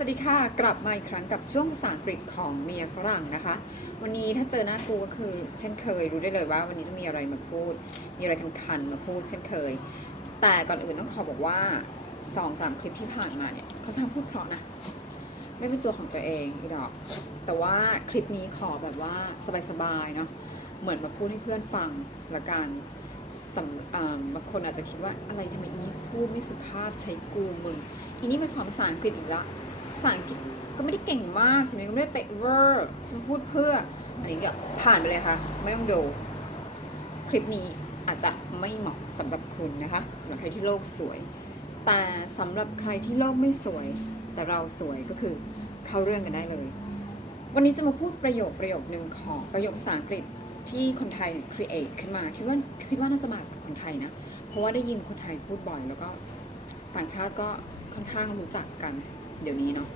สวัสดีค่ะ กลับมาอีกครั้งกับช่วงภาษาอังกฤษของเมียฝรั่งนะคะ วันนี้ถ้าเจอหน้ากูก็คือเช่นเคยรู้ได้เลยว่า วันนี้จะมีอะไรมาพูด มีอะไรคันๆมาพูดเช่นเคย แต่ก่อนอื่นต้องขอบอกว่าสองสามคลิปที่ผ่านมาเนี่ยเขาทำพูดเพราะนะ ไม่เป็นตัวของตัวเองอีดอก แต่ว่าคลิปนี้ขอแบบว่าสบายๆเนาะเหมือนมาพูดให้เพื่อนฟังละกันบางคนอาจจะคิดว่าอะไรทำไมอีนี่พูดไม่สุภาพใช้กูมึงอีนี่มาสอนภาษาอังกฤษอีกละ ภาษาอังกฤษก็ไม่ได้เก่งมากสำเนียงก็ไม่ได้เป๊ะเวอร์ฉันพูดเพื่ออันนี้ก็ผ่านไปเลยค่ะ ไม่ต้องดูคลิปนี้อาจจะไม่เหมาะสำหรับคุณนะคะสำหรับใครที่โลกสวย แต่สำหรับใครที่โลกไม่สวย แต่เราสวยก็คือเข้าเรื่องกันได้เลย วันนี้จะมาพูดประโยคประโยคนึงของประโยคภาษาอังกฤษที่คนไทย create ขึ้นมาคิดว่าคิดว่าน่าจะมาจากคนไทยนะ เพราะว่าได้ยินคนไทยพูดบ่อย แล้วก็ต่างชาติก็ค่อนข้างรู้จักกัน เดี๋ยวนี้เนาะ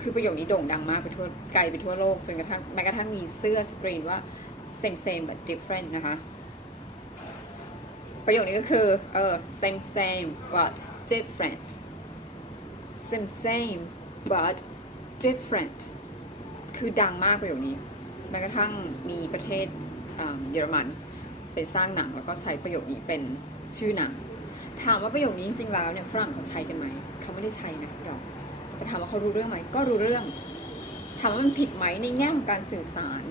คือประโยคนี้โด่งดังมากไปทั่วไกลไปทั่วโลกจนกระทั่งแม้กระทั่งมีเสื้อสกรีนว่า same same but different นะคะ ประโยคนี้ก็คือเออ same same but different same same but different คือดังมากประโยคนี้ แม้กระทั่งมีประเทศเยอรมันไปสร้างหนังแล้วก็ใช้ประโยคนี้เป็นชื่อหนัง ถามว่าประโยคนี้จริงๆแล้วเนี่ยฝรั่งเขาใช้กันไหม เขาไม่ได้ใช้นะดอกแต่ถามว่า เขารู้เรื่องไหมก็รู้เรื่องถามว่ามันผิดไหมในแง่ของการสื่อสาร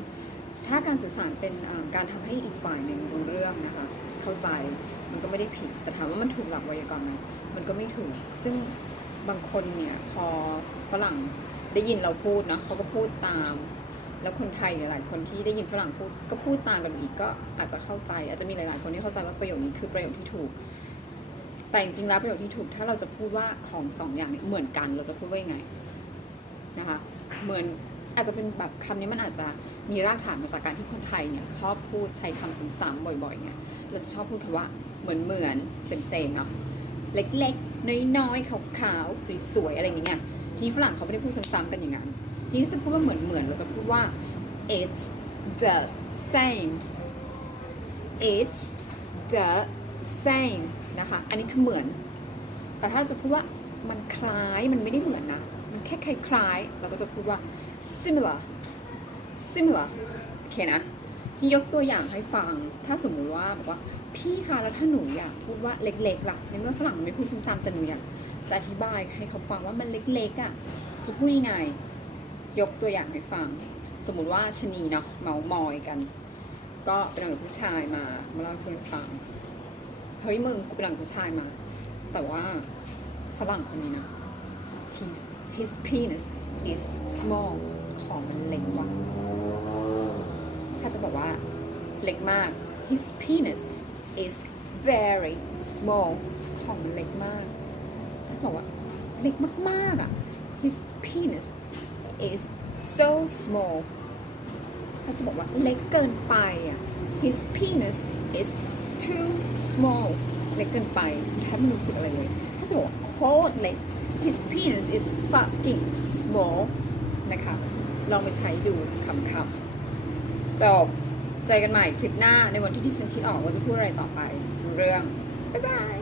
ถ้าการสื่อสารเป็นการทำให้อีกฝ่ายหนึ่งรู้เรื่องนะคะ เข้าใจมันก็ไม่ได้ผิด แต่ถามว่ามันถูกหลักไวยากรณ์ไหมมันก็ไม่ถูก ซึ่งบางคนเนี่ยพอฝรั่งได้ยินเราพูดนะเขาก็พูดตาม แล้วคนไทยเนี่ยหลายคนที่ได้ยินฝรั่งพูดก็พูดตามกันอีกก็อาจจะเข้าใจ อาจจะมีหลาย ๆ คนที่เข้าใจว่าประโยคนี้คือประโยคที่ถูก แต่จริงๆแล้วประโยคที่ถูกถ้าเราจะพูดว่าของสองอย่างเนี่ยเหมือนกันเราจะพูดว่ายังไงนะคะเหมือนอาจจะเป็นแบบคำนี้มันอาจจะมีรากฐานมาจากการที่คนไทยเนี่ยชอบพูดใช้คำซ้ำๆบ่อยๆเนี่ยเราจะชอบพูดคำว่าเหมือนเหมือนเซนๆเนาะเล็กๆ น้อยๆขาวๆสวยๆอะไรอย่างเงี้ยทีนี้ฝรั่งเขาไม่ได้พูดซ้ำๆกันอย่างนั้นทีนี้จะพูดว่าเหมือนเหมือนเราจะพูดว่า it's the same it's the same นะคะ อันนี้คือเหมือน แต่ถ้าจะพูดว่ามันคล้ายมันไม่ได้เหมือนนะ มันแค่คล้ายๆเราก็จะพูดว่า similar similar โอเคนะนี่ยกตัวอย่างให้ฟัง ถ้าสมมุติว่าบอกว่าพี่คะแล้วถ้าหนูอยากพูดว่าเล็กๆล่ะในเมื่อฝรั่งไม่พูดซ้ำๆแต่หนูอยากจะอธิบายให้เขาฟังว่ามันเล็กๆอะ่ะจะพูดยังไง ยกตัวอย่างให้ฟัง สมมุติว่าชะนีเนาะเมามอยกัน ก็เป็นหนังผู้ชายมามาเล่าเพื่อนฟัง เฮ้ยมึงกูเป็นหลังผู้ชายมา แต่ว่าฝรั่งคนนี้นะ his his penis is small ของมันเล็กว่ะถ้าจะบอกว่าเล็กมาก his penis is very small ของมันเล็กมากถ้าจะบอกว่าเล็กมากๆอะ his penis is so small ถ้าจะบอกว่าเล็กเกินไปอะ his penis is too small เล็กเกินไปแทบไม่รู้สึกอะไรเลยถ้าจะบอกว่าโคตรเล็ก his penis is fucking small นะคะลองไปใช้ดูคำๆจบเจอกันใหม่คลิปหน้าในวันที่ที่ฉันคิดออกว่าจะพูดอะไรต่อไปดูเรื่อง บ๊ายบาย